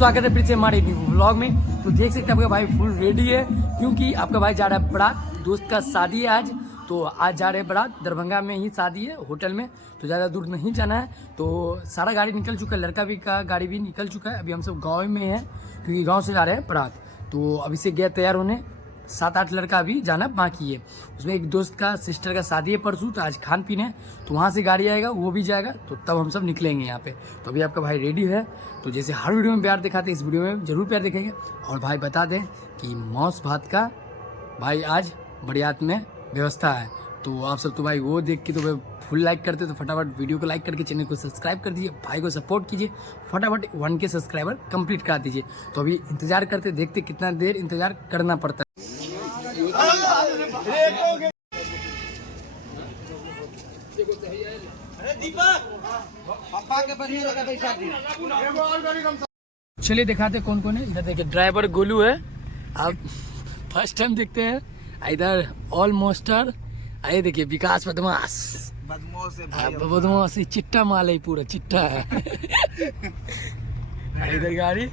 स्वागत है फिर से हमारे व्लॉग में। तो देख सकते हैं आपका भाई फुल रेडी है क्योंकि आपका भाई जा रहा है बारात। दोस्त का शादी है आज, तो आज जा रहे हैं बारात। दरभंगा में ही शादी है होटल में, तो ज़्यादा दूर नहीं जाना है। तो सारा गाड़ी निकल चुका है, लड़का भी का गाड़ी भी निकल चुका है। अभी हम सब गाँव में हैं क्योंकि गाँव से जा रहे हैं बारात। तो अभी से गया तैयार होने, 7-8 लड़का अभी जाना बाकी है। उसमें एक दोस्त का सिस्टर का शादी है परसों, तो आज खान पीने है, तो वहाँ से गाड़ी आएगा, वो भी जाएगा, तो तब हम सब निकलेंगे यहाँ पे। तो अभी आपका भाई रेडी है। तो जैसे हर वीडियो में प्यार दिखाते हैं, इस वीडियो में जरूर प्यार दिखेंगे। और भाई बता दें कि मौस भात का भाई आज बारात में व्यवस्था है। तो आप सब तो भाई वो देख के तो भाई फुल लाइक करते, तो फटाफट वीडियो को लाइक करके चैनल को सब्सक्राइब कर दीजिए, भाई को सपोर्ट कीजिए, फटाफट 1K सब्सक्राइबर कंप्लीट करा दीजिए। तो अभी इंतजार करते, देखते कितना देर इंतजार करना पड़ता है। चलिए दिखाते कौन कौन है। इधर देखिए ड्राइवर गोलू है, आप फर्स्ट टाइम देखते हैं। इधर ऑलमोस्टर, आइए देखिए विकास बदमाश चिट्टा माल है, पूरा चिट्टा है। इधर गाड़ी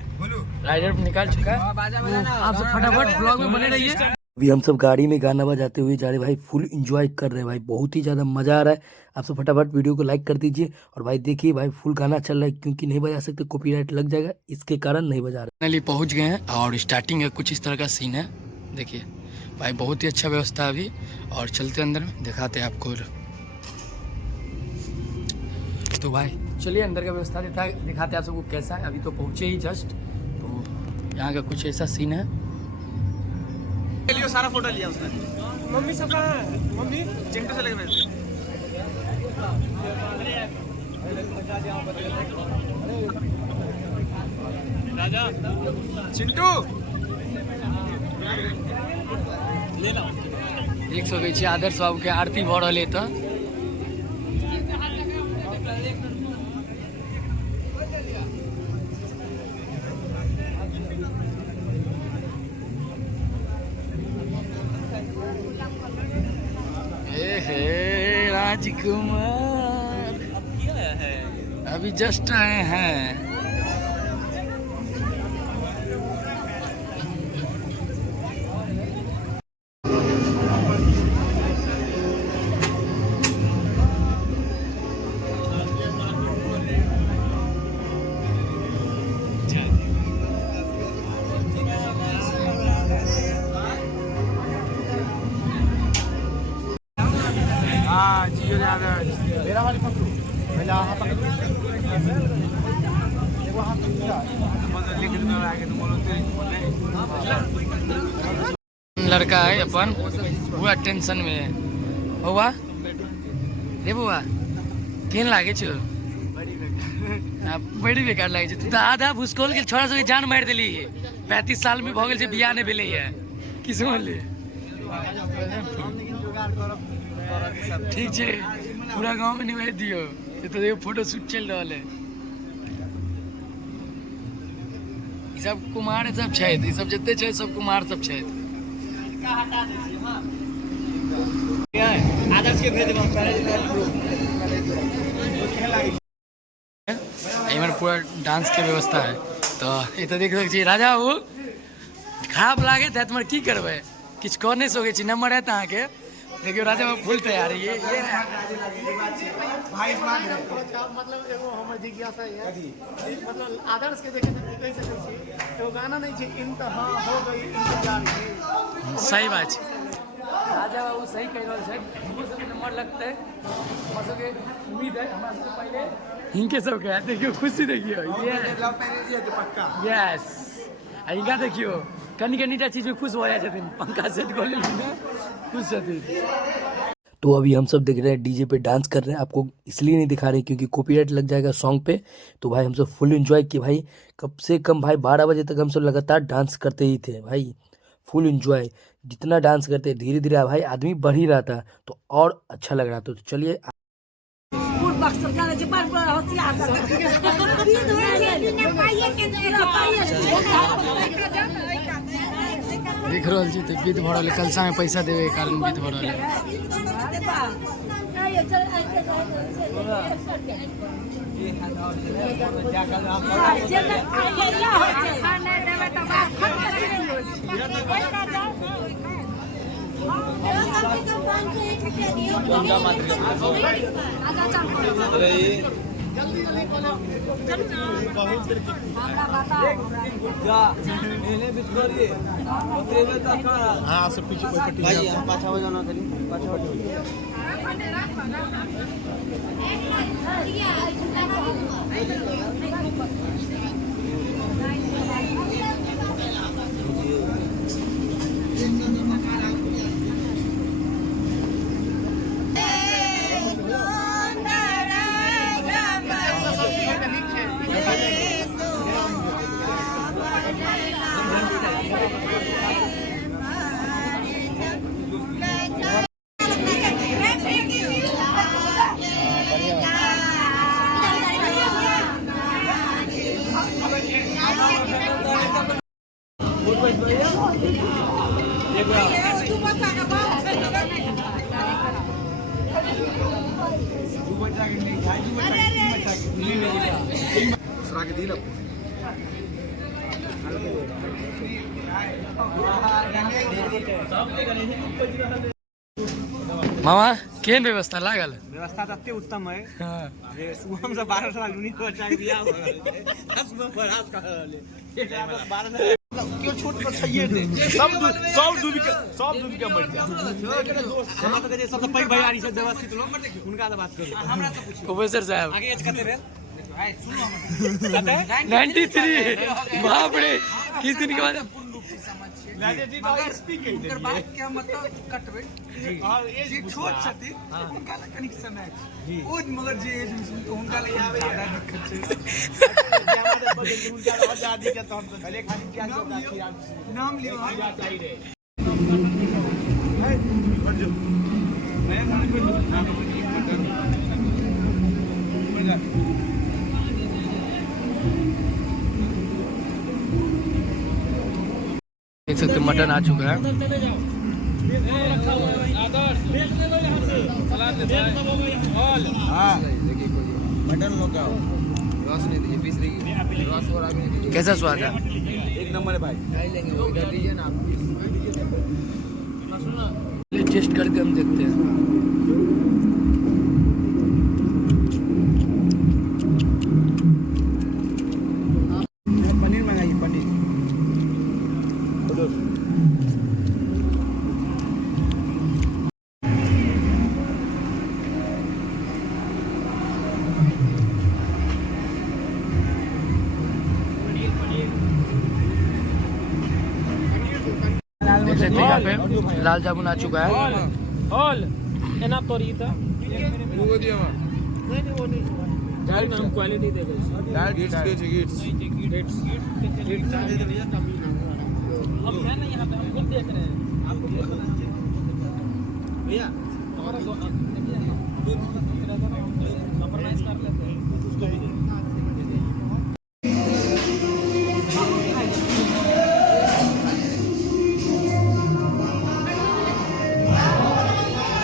राइडर निकाल चुका है। आप सब फटाफट ब्लॉग में बने रहिए। अभी हम सब गाड़ी में गाना बजाते हुए जा रहे भाई, फुल एंजॉय कर रहे हैं भाई, बहुत ही ज़्यादा मज़ा आ रहा है। आप सब फटाफट वीडियो को लाइक कर दीजिए। और भाई देखिए भाई फुल गाना चल रहा है, क्योंकि नहीं बजा सकते, कॉपीराइट लग जाएगा, इसके कारण नहीं बजा रहे। फाइनली पहुँच गए हैं और स्टार्टिंग है, कुछ इस तरह का सीन है। देखिए भाई बहुत ही अच्छा व्यवस्था है अभी। और चलते अंदर में दिखाते हैं आपको। तो भाई चलिए अंदर का व्यवस्था दिखाते हैं आप सबको कैसा है। अभी तो पहुँचे ही जस्ट, तो यहाँ का कुछ ऐसा सीन है। लियो सारा फोटो लिया उसने। मम्मी सब कहाँ है? मम्मी चिंटू से लेके भेज। राजा चिंटू ले लो। देख सकै छी आदर्श बाबू के आरती भ रहल है। तो राजकुमार अभी जस्ट आए हैं। जियो मेरा वाली पकड़ो, पहले हाथ पकड़ो, देखो हाथ लिखित में आके तुम बोलो तेरी बोले। लड़का है अपन पूरा टेंशन में है। हुआ रे बुआ केहन लागे छो? बड़ी बेकार लागे छो। तू तो आधा भूसकोल के छोड़ा सबके जान मार दिली। 35 साल में भ गेल छै, बियाह नहीं भेले है। की समझले? ठीक है पूरा गांव में निभाई दियो। ये तो देखो फोटो शूट चल रहा है। ये सब कुमार सब छै, ये सब जते छै सब कुमार सब छै। आदर्श के भेज एमर पूरा डांस के व्यवस्था है। तो ये तो देख सकै छी राजा वो खराब लागे त तुम्हारे की करबे, किछ कर नहीं सकै छी। नंबर है अहाँ के देखियो राजा में फुल तैयार है। ये भाई मतलब एगो हमर जिज्ञासा है, मतलब आदर्श के देखे कह सकै छी एगो गाना नहीं छै इंतहा हो गई इंतजार की। सही बात है राजा बाबू सही कह रहल छै। हमरो सबके नंबर लगतै, हमर सबके उम्मीद है हमरा सबसे पहले हिनके सबके है। देखियो खुशी देखियो, ये लव मैरिज है पक्का। यस इनका देखियो कनी कनीटा चीज में खुश हो जाए छथिन। पंखा सेट कर लेलिन खुश छथिन। तो अभी हम सब देख रहे हैं डीजे पे डांस कर रहे हैं। आपको इसलिए नहीं दिखा रहे क्योंकि कॉपीराइट लग जाएगा सॉन्ग पे। तो भाई हम सब फुल एंजॉय किए भाई, कम से कम भाई 12 बजे तक हम सब लगातार डांस करते ही थे भाई। फुल एंजॉय, जितना डांस करते धीरे धीरे भाई आदमी बढ़ ही रहा था, तो और अच्छा लग रहा था। तो चलिए देख रहा छी तो विध भरल कलसा में पैसा देवे कारण विध भरल जल्दी जल्दी बोलो हाँ सब पीछे कोई पट्टी भाई पाछा बजाना करी पाछा मामा केहन व्यवस्था लागल? व्यवस्था तो अति उत्तम है हाँ। जे सुबह से 12 साल उन्हीं को चाय दिया हो क्यों छोट पर चाहिए थे सब दूरी का मर जा हम तो जे सब तो पई भैयारी से व्यवस्थित लोग उनका बात करिए हमरा से पूछिए प्रोफेसर साहब आगे एज कते रे भाई सुनो हम 93 बाप रे किस दिन के बाद मगर बात क्या मतलब कटबे और एज छोट छथि उनका कनेक्शन है जी ओ मगर जे एज में उनका ले आवे ज्यादा दिक्कत छै उनका ज्यादा दिक्कत हम तो भले खाली क्या नाम लियो चाहिए रे देख सकते मटन आ चुका है। मटन लो क्या रस नहीं दीजिए पीस रही रस और आगे नहीं कैसा स्वाद है? एक नंबर है भाई नहीं लेंगे वो इधर दीजिए ना आप टेस्ट करके हम देखते हैं। पनीर मंगाइए पनीर देख सकते हैं यहाँ पे लाल जामुन आ चुका है। हॉल एना तोरी था वो दिया वा डाल हम क्वालिटी दे गए गिट्स के गिट्स अब मैं ना यहाँ पे हम खुद देख रहे हैं आपको भैया हमारा